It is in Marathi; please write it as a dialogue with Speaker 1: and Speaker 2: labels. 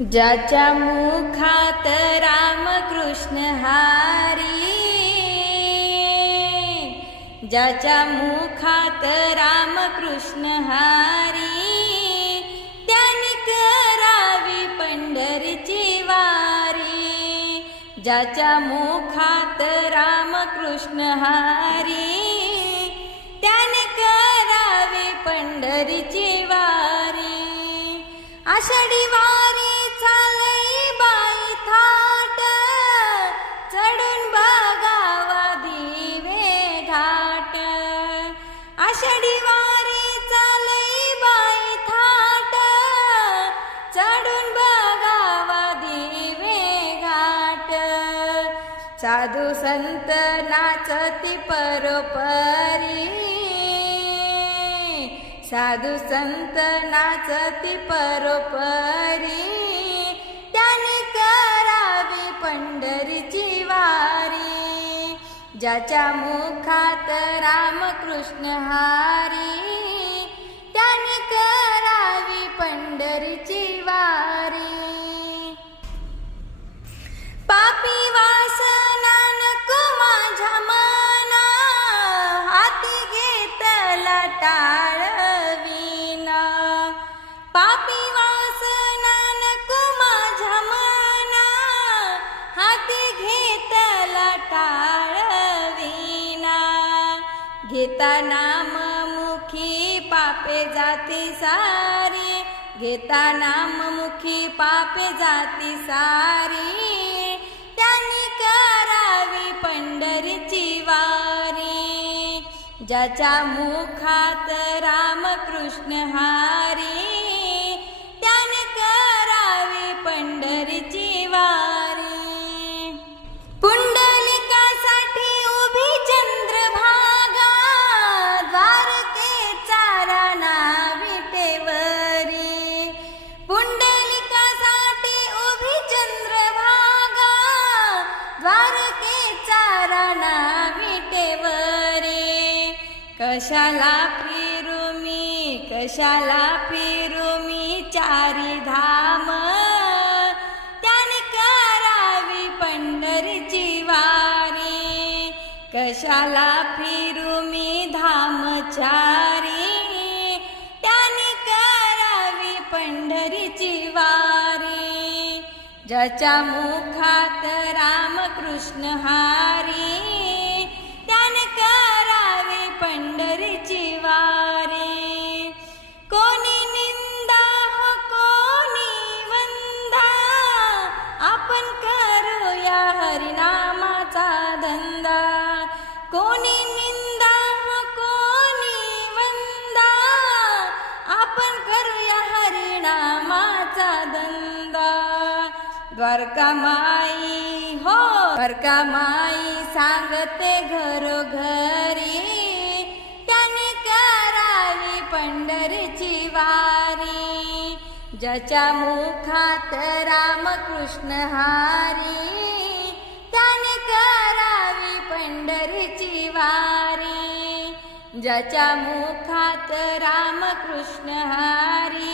Speaker 1: ज्याच्या मुखात रामकृष्ण हारी ज्याच्या मुखात रामकृष्ण हारी त्याने करावी पंढरीची वारी. ज्याच्या मुखात रामकृष्ण हारी त्याने करावी पंढरीची वारी. आषाढी वारी साधू संत नाचती परोपरी. साधू संत नाचती परोपरी. त्याने करावी पंढरीची वारी. ज्याच्या मुखात रामकृष्ण हारी. घेतला पापी वासना नको माझ्या मना. हाती घेतला टाळविना घेता नाम मुखी पापे जाती सारी. घेता नाम मुखी पापे जाती सारी. ज्याच्या मुखात रामकृष्ण हारी. कशाला फिरू मी? कशाला फिरू मी? चारी धाम त्याने करावी पंढरीची वारी. कशाला फिरू मी? धामचारी. त्याने करावी पंढरीची वारी. ज्याच्या मुखात रामकृष्ण हारी. कोणी निंदा कोणी वंदा? आपण करूया हरिणामाचा धंदा. द्वारका माई हो! द्वारका माई सांगते घरोघरी त्याने करावी पंढरीची वारी. ज्याच्या मुखात रामकृष्ण हारी ज्याच्या मुखात रामकृष्ण हारी.